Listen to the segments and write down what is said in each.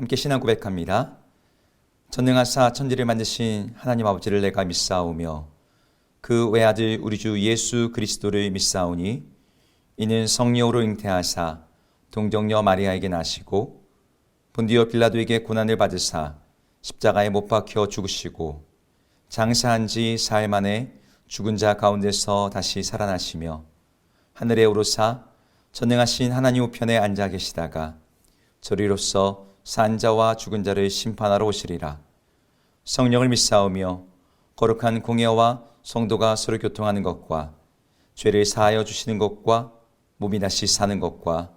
함께 신앙 고백합니다. 전능하사 천지를 만드신 하나님 아버지를 내가 믿사오며 그 외아들 우리 주 예수 그리스도를 믿사오니 이는 성령으로 잉태하사 동정녀 마리아에게 나시고 본디오 빌라도에게 고난을 받으사 십자가에 못 박혀 죽으시고 장사한 지 사흘 만에 죽은 자 가운데서 다시 살아나시며 하늘에 오르사 전능하신 하나님 우편에 앉아 계시다가 저리로서 산 자와 죽은 자를 심판하러 오시리라. 성령을 믿사오며 거룩한 공예와 성도가 서로 교통하는 것과 죄를 사하여 주시는 것과 몸이 다시 사는 것과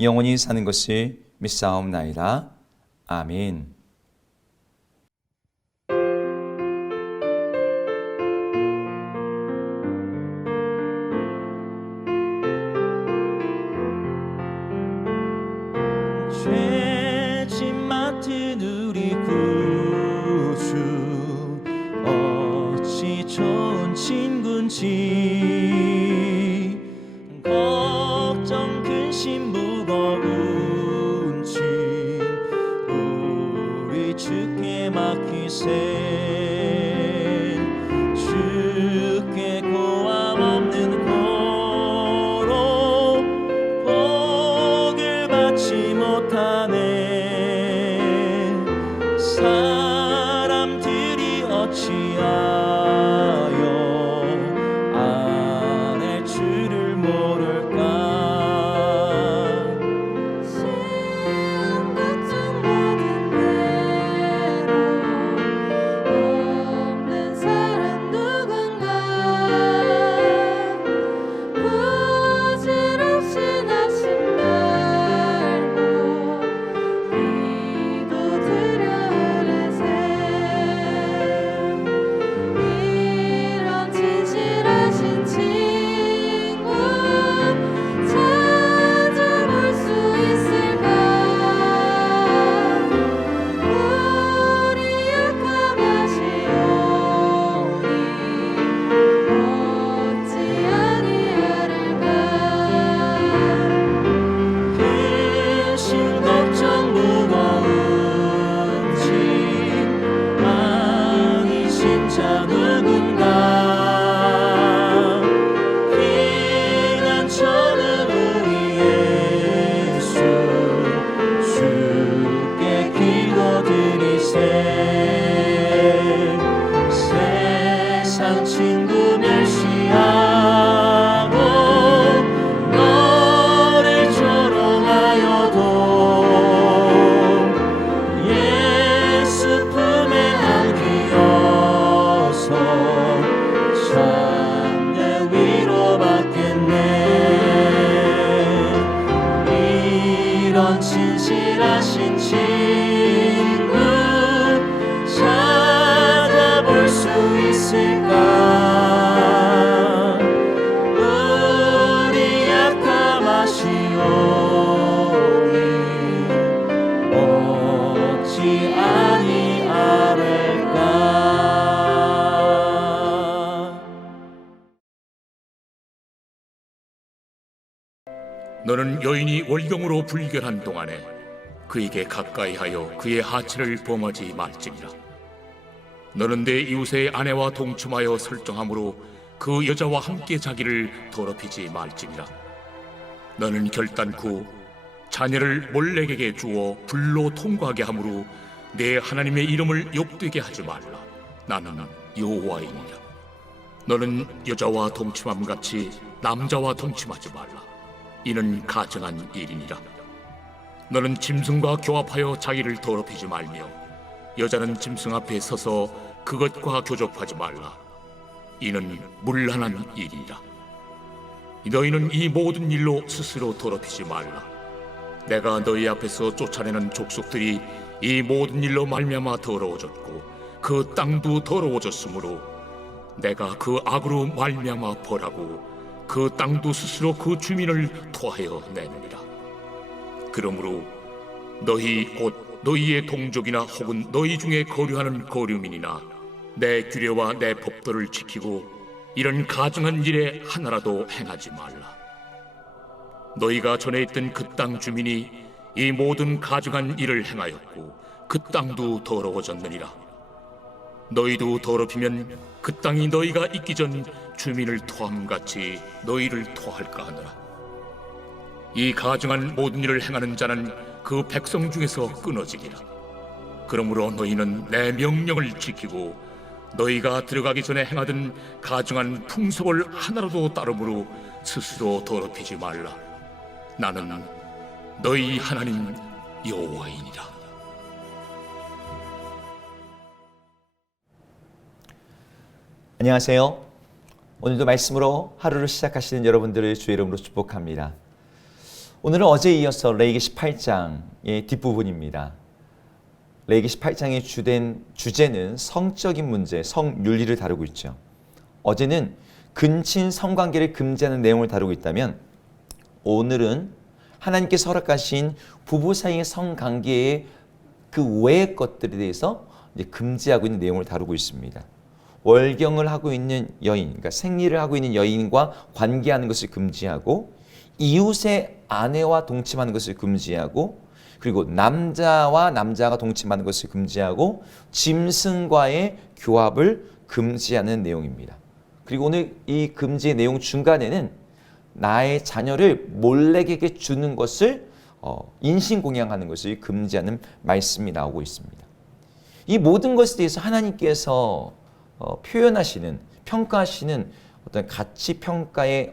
영원히 사는 것을 믿사옵나이다. 아멘. 죄짐 맡은 우리 구주 어찌 좋은 친구인지 걱정 근심 무거운 짐 우리 주께 맡기세 주께 고함 없는 고로 복을 받지 못하네 사람들이 어찌하여 아랠 줄을 모를까 시험 걱정 모든 대로 없는 사람 누군가 부질없이 나신 말고 기도드려 하래세 이런 진실하신 친구 찾아볼 수 있을까 우리 약함하시오니 어찌 아니하를까 근심 걱정 무거운 짐 아니신 자 누군가 피난처는 우리 예수 주께 기도드리세 세상 친구 멸시하고 너를 조롱하여도 예수 품에 안기어서 참내 위로받겠네 이런 진실하신 친구 찾아볼 수 있을까 우리 약함하시오니 어찌 아니하랄까 너는 여인이 월경으로 불결한 동안에 그에게 가까이하여 그의 하체를 범하지 말지니라. 너는 내 이웃의 아내와 동침하여 설정함으로 그 여자와 함께 자기를 더럽히지 말지니라. 너는 결단코 자녀를 몰렉에게 주어 불로 통과하게 함으로 내 하나님의 이름을 욕되게 하지 말라. 나는 여호와이니라. 너는 여자와 동침함같이 남자와 동침하지 말라. 이는 가증한 일이니라. 너는 짐승과 교합하여 자기를 더럽히지 말며 여자는 짐승 앞에 서서 그것과 교접하지 말라. 이는 문란한 일이니라. 너희는 이 모든 일로 스스로 더럽히지 말라. 내가 너희 앞에서 쫓아내는 족속들이 이 모든 일로 말미암아 더러워졌고 그 땅도 더러워졌으므로 내가 그 악으로 말미암아 벌하고 그 땅도 스스로 그 주민을 토하여 내느니라. 그러므로 너희 곧 너희의 동족이나 혹은 너희 중에 거류하는 거류민이나 내 규례와 내 법도를 지키고 이런 가증한 일에 하나라도 행하지 말라. 너희가 전에 있던 그 땅 주민이 이 모든 가증한 일을 행하였고 그 땅도 더러워졌느니라. 너희도 더럽히면 그 땅이 너희가 있기 전 주민을 토함같이 너희를 토할까 하노라. 이 가증한 모든 일을 행하는 자는 그 백성 중에서 끊어지리라. 그러므로 너희는 내 명령을 지키고 너희가 들어가기 전에 행하던 가증한 풍속을 하나라도 따름으로 스스로 더럽히지 말라. 나는 너희 하나님 여호와이니라. 안녕하세요. 오늘도 말씀으로 하루를 시작하시는 여러분들을 주의 이름으로 축복합니다. 오늘은 어제에 이어서 레위기 18장의 뒷부분입니다. 레위기 18장의 주제는 성적인 문제, 성윤리를 다루고 있죠. 어제는 근친 성관계를 금지하는 내용을 다루고 있다면 오늘은 하나님께서 허락하신 부부 사이의 성관계의 그 외의 것들에 대해서 이제 금지하고 있는 내용을 다루고 있습니다. 월경을 하고 있는 여인, 그러니까 생리를 하고 있는 여인과 관계하는 것을 금지하고 이웃의 아내와 동침하는 것을 금지하고 그리고 남자와 남자가 동침하는 것을 금지하고 짐승과의 교합을 금지하는 내용입니다. 그리고 오늘 이 금지의 내용 중간에는 나의 자녀를 몰렉에게 주는 것을 인신공양하는 것을 금지하는 말씀이 나오고 있습니다. 이 모든 것에 대해서 하나님께서 표현하시는, 평가하시는 어떤 가치 평가의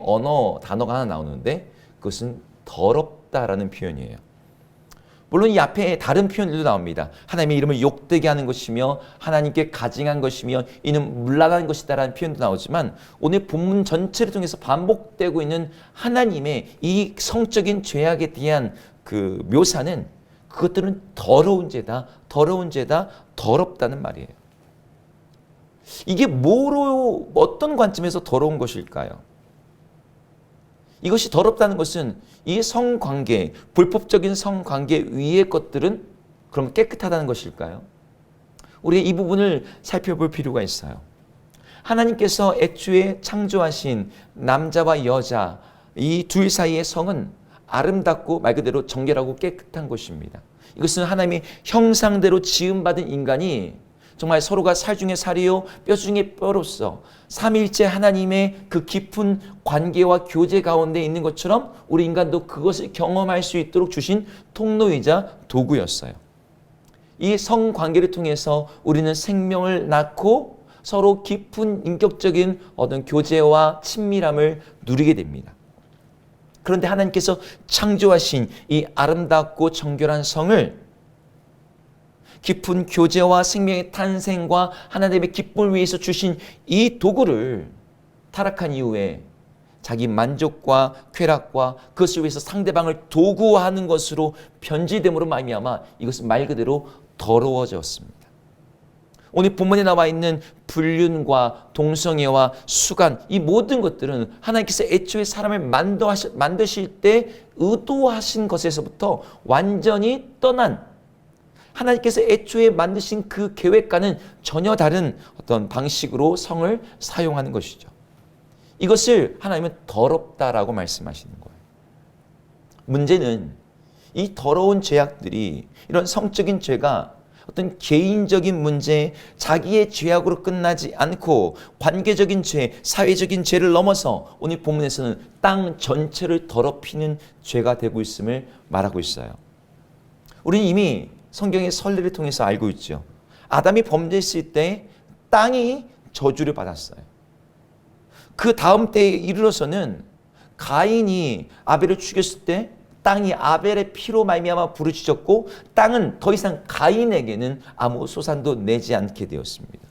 단어가 하나 나오는데 그것은 더럽다라는 표현이에요. 물론 이 앞에 다른 표현들도 나옵니다. 하나님의 이름을 욕되게 하는 것이며 하나님께 가증한 것이며 이는 문란한 것이다라는 표현도 나오지만 오늘 본문 전체를 통해서 반복되고 있는 하나님의 이 성적인 죄악에 대한 그 묘사는 그것들은 더러운 죄다, 더럽다는 말이에요. 이게 뭐로 어떤 관점에서 더러운 것일까요? 이것이 더럽다는 것은 이 성관계, 불법적인 성관계 위의 것들은 그럼 깨끗하다는 것일까요? 우리 이 부분을 살펴볼 필요가 있어요. 하나님께서 애초에 창조하신 남자와 여자 이 둘 사이의 성은 아름답고 말 그대로 정결하고 깨끗한 것입니다. 이것은 하나님의 형상대로 지음받은 인간이 정말 서로가 살 중에 살이요 뼈 중에 뼈로서 삼위일체 하나님의 그 깊은 관계와 교제 가운데 있는 것처럼 우리 인간도 그것을 경험할 수 있도록 주신 통로이자 도구였어요. 이 성관계를 통해서 우리는 생명을 낳고 서로 깊은 인격적인 어떤 교제와 친밀함을 누리게 됩니다. 그런데 하나님께서 창조하신 이 아름답고 정결한 성을 깊은 교제와 생명의 탄생과 하나님의 기쁨을 위해서 주신 이 도구를 타락한 이후에 자기 만족과 쾌락과 그것을 위해서 상대방을 도구화하는 것으로 변질됨으로 말미암아 이것은 말 그대로 더러워졌습니다. 오늘 본문에 나와 있는 불륜과 동성애와 수간 이 모든 것들은 하나님께서 애초에 사람을 만드실 때 의도하신 것에서부터 완전히 떠난 하나님께서 애초에 만드신 그 계획과는 전혀 다른 어떤 방식으로 성을 사용하는 것이죠. 이것을 하나님은 더럽다라고 말씀하시는 거예요. 문제는 이 더러운 죄악들이 이런 성적인 죄가 어떤 개인적인 문제, 자기의 죄악으로 끝나지 않고 관계적인 죄, 사회적인 죄를 넘어서 오늘 본문에서는 땅 전체를 더럽히는 죄가 되고 있음을 말하고 있어요. 우리는 이미 성경의 선례를 통해서 알고 있죠. 아담이 범죄했을 때 땅이 저주를 받았어요. 그 다음 때에 이르러서는 가인이 아벨을 죽였을 때 땅이 아벨의 피로 말미암아 부르짖었고 땅은 더 이상 가인에게는 아무 소산도 내지 않게 되었습니다.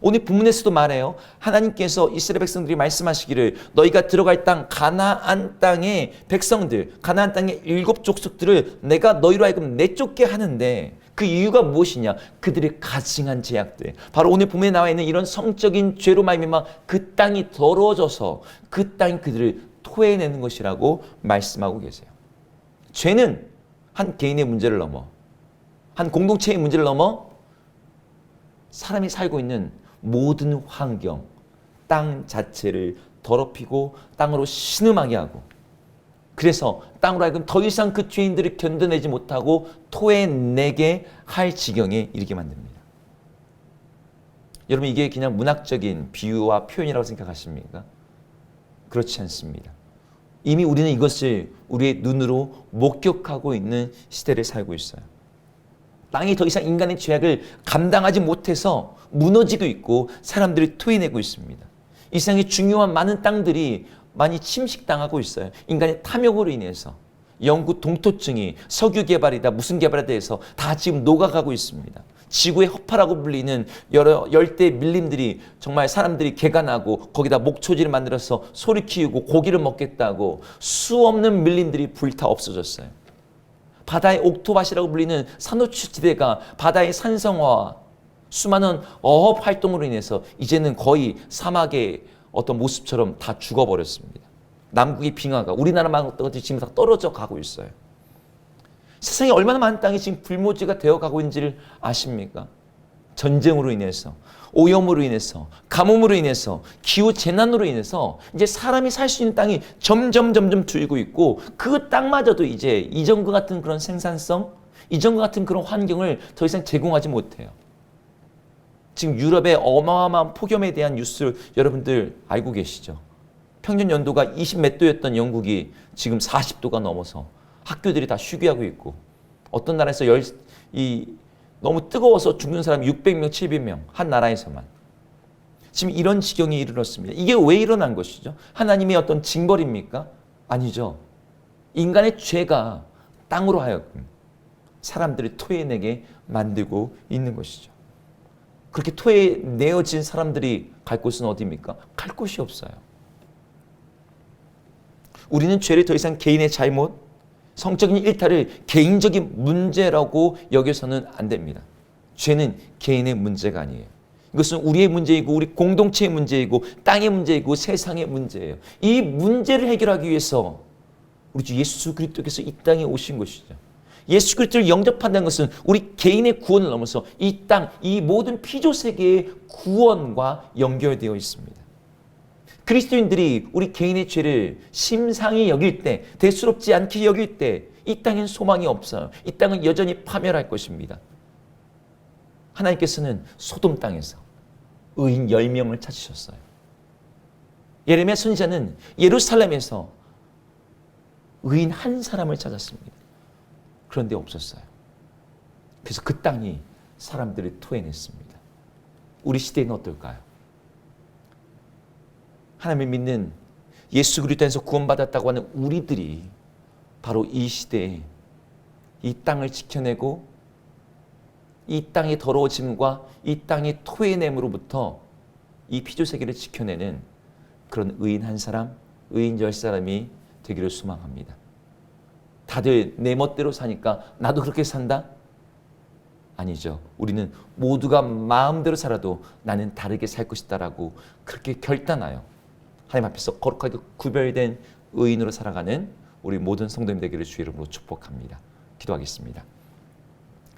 오늘 본문에서도 말해요. 하나님께서 이스라엘 백성들이 말씀하시기를 너희가 들어갈 땅 가나안 땅의 백성들 가나안 땅의 7 족속들을 내가 너희로 하여금 내쫓게 하는데 그 이유가 무엇이냐? 그들의 가증한 죄악들. 바로 오늘 본문에 나와 있는 이런 성적인 죄로 말미암아 그 땅이 더러워져서 그 땅이 그들을 토해내는 것이라고 말씀하고 계세요. 죄는 한 개인의 문제를 넘어 한 공동체의 문제를 넘어 사람이 살고 있는 모든 환경, 땅 자체를 더럽히고 땅으로 신음하게 하고 그래서 땅으로 하여금 더 이상 그 죄인들을 견뎌내지 못하고 토해내게 할 지경에 이르게 만듭니다. 여러분, 이게 그냥 문학적인 비유와 표현이라고 생각하십니까? 그렇지 않습니다. 이미 우리는 이것을 우리의 눈으로 목격하고 있는 시대를 살고 있어요. 땅이 더 이상 인간의 죄악을 감당하지 못해서 무너지고 있고 사람들이 토해내고 있습니다. 이 세상에 중요한 많은 땅들이 많이 침식당하고 있어요. 인간의 탐욕으로 인해서 영구 동토층이 석유 개발이다 무슨 개발에 대해서 다 지금 녹아가고 있습니다. 지구의 허파라고 불리는 여러 열대 밀림들이 정말 사람들이 개간하고 거기다 목초지를 만들어서 소를 키우고 고기를 먹겠다고 수없는 밀림들이 불타 없어졌어요. 바다의 옥토밭이라고 불리는 산호초지대가 바다의 산성화와 수많은 어업 활동으로 인해서 이제는 거의 사막의 어떤 모습처럼 다 죽어버렸습니다. 남극의 빙하가 우리나라만큼 지금 다 떨어져 가고 있어요. 세상에 얼마나 많은 땅이 지금 불모지가 되어가고 있는지를 아십니까? 전쟁으로 인해서, 오염으로 인해서, 가뭄으로 인해서, 기후재난으로 인해서 이제 사람이 살 수 있는 땅이 점점 줄고 있고 그 땅마저도 이제 이전과 같은 그런 생산성, 이전과 같은 그런 환경을 더 이상 제공하지 못해요. 지금 유럽의 어마어마한 폭염에 대한 뉴스를 여러분들 알고 계시죠? 평균 연도가 20 몇 도였던 영국이 지금 40도가 넘어서 학교들이 다 휴교하고 있고 어떤 나라에서 너무 뜨거워서 죽는 사람이 600명, 700명 한 나라에서만. 지금 이런 지경에 이르렀습니다. 이게 왜 일어난 것이죠? 하나님의 어떤 징벌입니까? 아니죠. 인간의 죄가 땅으로 하여금 사람들을 토해내게 만들고 있는 것이죠. 그렇게 토해내어진 사람들이 갈 곳은 어디입니까? 갈 곳이 없어요. 우리는 죄를 더 이상 개인의 잘못, 성적인 일탈을 개인적인 문제라고 여겨서는 안 됩니다. 죄는 개인의 문제가 아니에요. 이것은 우리의 문제이고 우리 공동체의 문제이고 땅의 문제이고 세상의 문제예요. 이 문제를 해결하기 위해서 우리 주 예수 그리스도께서 이 땅에 오신 것이죠. 예수 그리스도를 영접한다는 것은 우리 개인의 구원을 넘어서 이 땅, 이 모든 피조 세계의 구원과 연결되어 있습니다. 그리스도인들이 우리 개인의 죄를 심상히 여길 때, 대수롭지 않게 여길 때 이 땅엔 소망이 없어요. 이 땅은 여전히 파멸할 것입니다. 하나님께서는 소돔 땅에서 의인 10명을 찾으셨어요. 예레미야 선지자는 예루살렘에서 의인 한 사람을 찾았습니다. 그런데 없었어요. 그래서 그 땅이 사람들을 토해냈습니다. 우리 시대는 어떨까요? 하나님을 믿는 예수 그리스도 안에서 구원받았다고 하는 우리들이 바로 이 시대에 이 땅을 지켜내고 이 땅의 더러워짐과 이 땅의 토해냄으로부터 이 피조세계를 지켜내는 그런 의인 한 사람, 의인 10사람이 되기를 소망합니다. 다들 내 멋대로 사니까 나도 그렇게 산다? 아니죠. 우리는 모두가 마음대로 살아도 나는 다르게 살 것이다라고 그렇게 결단하여 하나님 앞에서 거룩하게 구별된 의인으로 살아가는 우리 모든 성도님 되기를 주의 이름으로 축복합니다. 기도하겠습니다.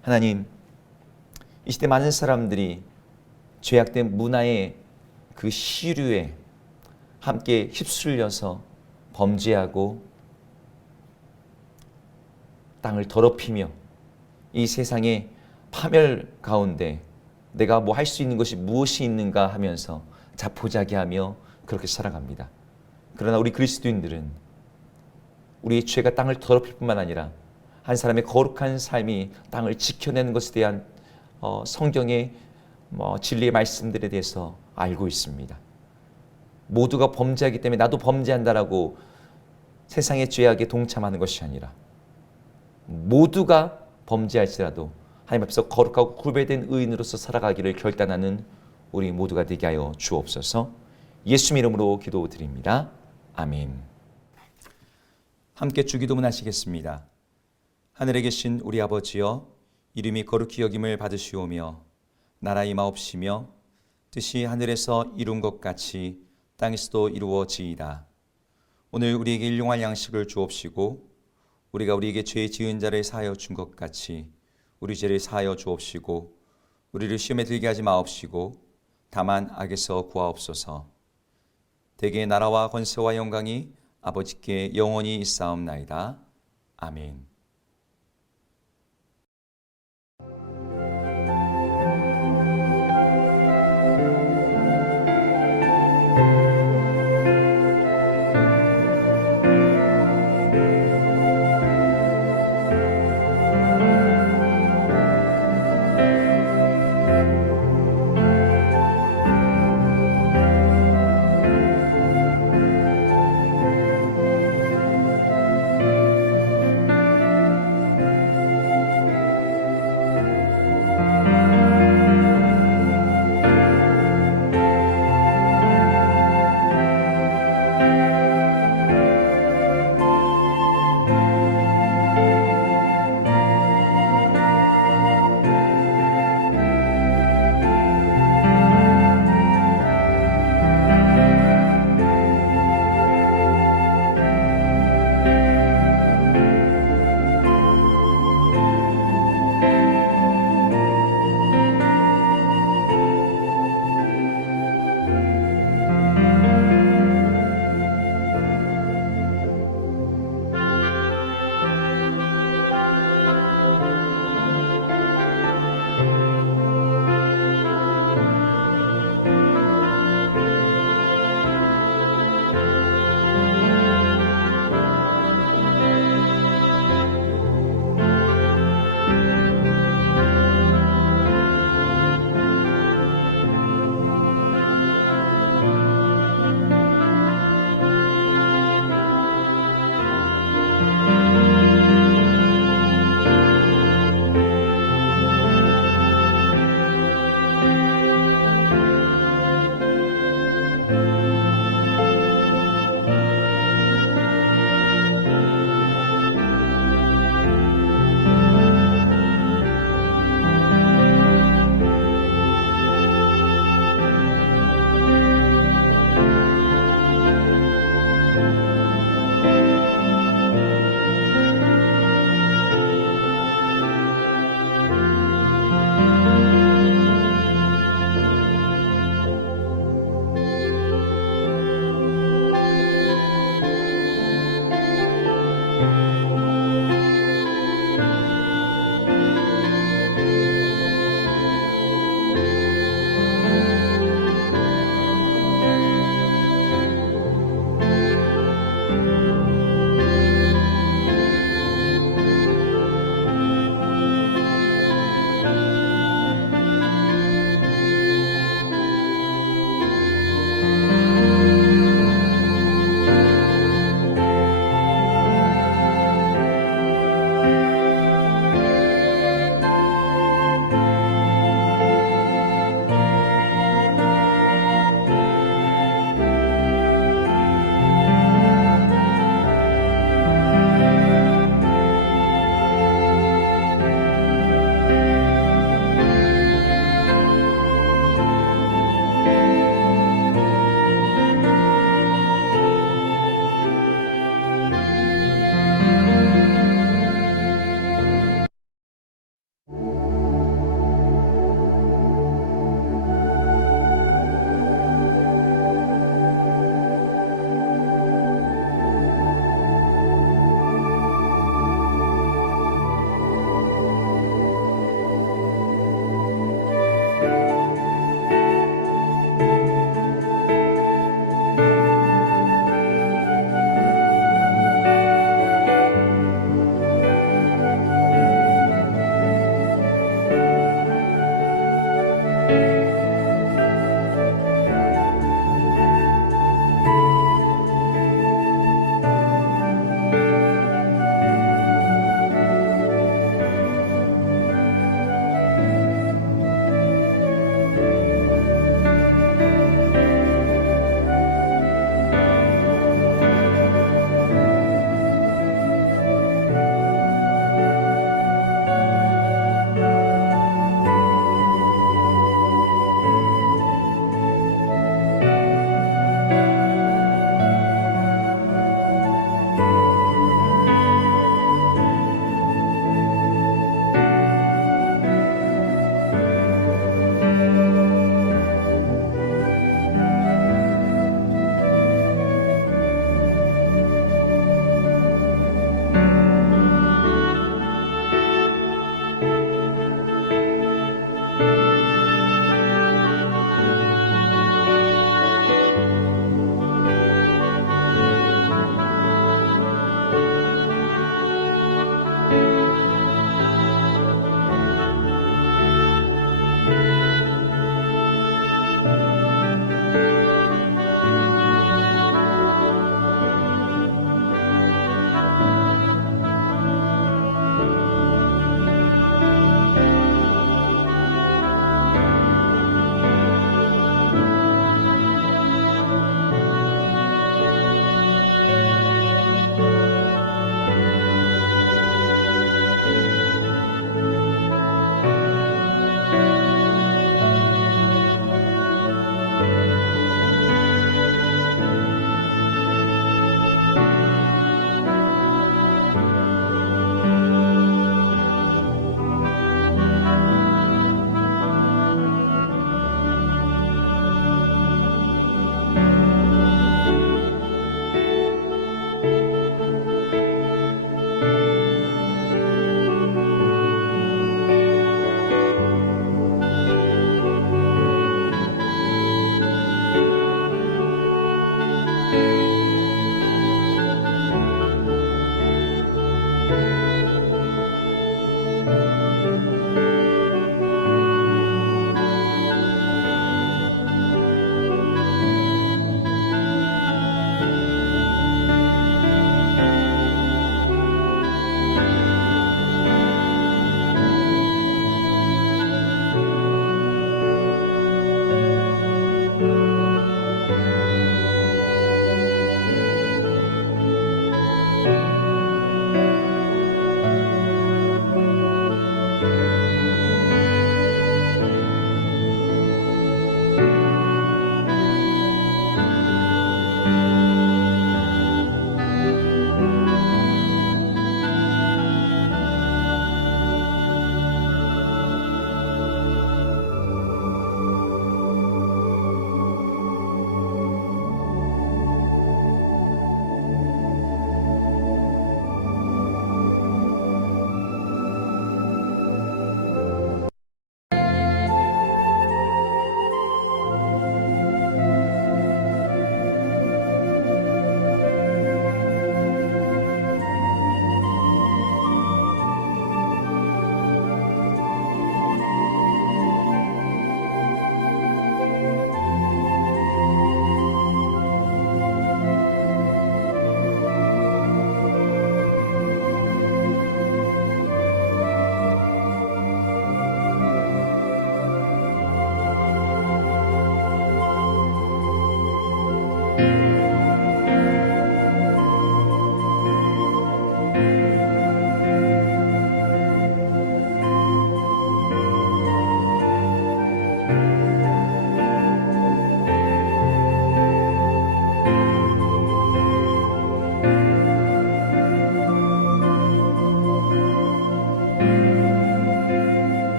하나님, 이 시대 많은 사람들이 죄악된 문화의 그 시류에 함께 휩쓸려서 범죄하고 땅을 더럽히며 이 세상의 파멸 가운데 내가 뭐 할 수 있는 것이 무엇이 있는가 하면서 자포자기하며 그렇게 살아갑니다. 그러나 우리 그리스도인들은 우리의 죄가 땅을 더럽힐 뿐만 아니라 한 사람의 거룩한 삶이 땅을 지켜내는 것에 대한 성경의 진리의 말씀들에 대해서 알고 있습니다. 모두가 범죄하기 때문에 나도 범죄한다라고 세상의 죄악에 동참하는 것이 아니라 모두가 범죄할지라도 하나님 앞에서 거룩하고 구별된 의인으로서 살아가기를 결단하는 우리 모두가 되게 하여 주옵소서. 예수 이름으로 기도드립니다. 아멘. 함께 주기도문 하시겠습니다. 하늘에 계신 우리 아버지여, 이름이 거룩히 여김을 받으시오며 나라 임하옵시며 뜻이 하늘에서 이룬 것 같이 땅에서도 이루어지이다. 오늘 우리에게 일용할 양식을 주옵시고 우리가 우리에게 죄 지은 자를 사하여 준 것 같이 우리 죄를 사하여 주옵시고 우리를 시험에 들게 하지 마옵시고 다만 악에서 구하옵소서. 대개 나라와 권세와 영광이 아버지께 영원히 있사옵나이다. 아멘.